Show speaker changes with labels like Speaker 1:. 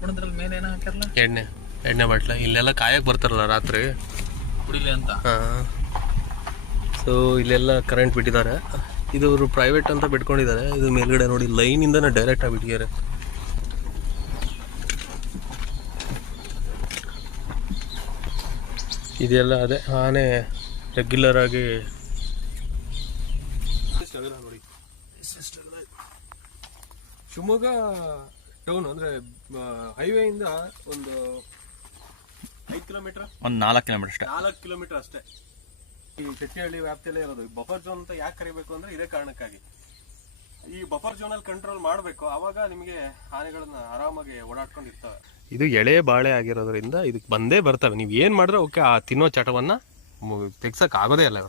Speaker 1: ಕುಣದ್ರಲ್ಲಿ ಮೇಲೆ ಏನೋ ಹಾಕ್ಯಾರಲ್ಲ?
Speaker 2: ಎಣ್ಣೆ ಎಣ್ಣೆ ಬಾಟ್ಲ. ಇಲ್ಲೆಲ್ಲ ಕಾಯಕ್ಕೆ ಬರ್ತಾರಲ್ಲ ರಾತ್ರಿ.
Speaker 1: ಕುಡಿಲಿ ಅಂತ.
Speaker 2: ಸೊ ಇಲ್ಲೆಲ್ಲ ಕರೆಂಟ್ ಬಿಟ್ಟಿದ್ದಾರೆ. ಇದು ಅವರು ಪ್ರೈವೇಟ್ ಅಂತ ಬಿಟ್ಕೊಂಡಿದ್ದಾರೆ. ಇದು ಮೇಲ್ಗಡೆ ನೋಡಿ ಲೈನಿಂದನೇ ಡೈರೆಕ್ಟ್ ಆಗಿ ಬಿಟ್ಟಿದ್ದಾರೆ ಇದೆಲ್ಲ ಅದೇ ಆನೆ ರೆಗ್ಯುಲರ್ ಆಗಿ ನೋಡಿ. ಶಿವಮೊಗ್ಗ ಟೌನ್ ಅಂದ್ರೆ ಹೈವೇ ಇಂದ ಒಂದು ಐದು ಕಿಲೋಮೀಟರ್?
Speaker 1: ಒಂದು ನಾಲ್ಕು ಕಿಲೋಮೀಟರ್ ಅಷ್ಟೇ.
Speaker 2: ನಾಲ್ಕು ಕಿಲೋಮೀಟರ್ ಅಷ್ಟೇ. ಈ ಚಟ್ಟಿಹಳ್ಳಿ ವ್ಯಾಪ್ತಿಯಲ್ಲೇ ಇರೋದು. ಬಫರ್ ಝೋನ್ ಅಂತ ಯಾಕೆ ಕರಿಬೇಕು ಅಂದ್ರೆ ಇದೇ ಕಾರಣಕ್ಕಾಗಿ. ಈ ಬಫರ್ ಝೋನ್ ಅಲ್ಲಿ ಕಂಟ್ರೋಲ್ ಮಾಡಬೇಕು. ಅವಾಗ ನಿಮಗೆ ಆನೆಗಳನ್ನ ಆರಾಮಾಗಿ ಓಡಾಡ್ಕೊಂಡಿರ್ತವೆ. ಇದು ಎಳೆ ಬಾಳೆ ಆಗಿರೋದ್ರಿಂದ ಇದಕ್ಕೆ ಬಂದೇ ಬರ್ತವೆ. ನೀವು ಏನ್ ಮಾಡಿದ್ರೆ ಓಕೆ ಆ ತಿನ್ನೋ ಚಟವನ್ನ ತೆಗ್ಸಕ್ ಆಗೋದೇ ಇಲ್ಲ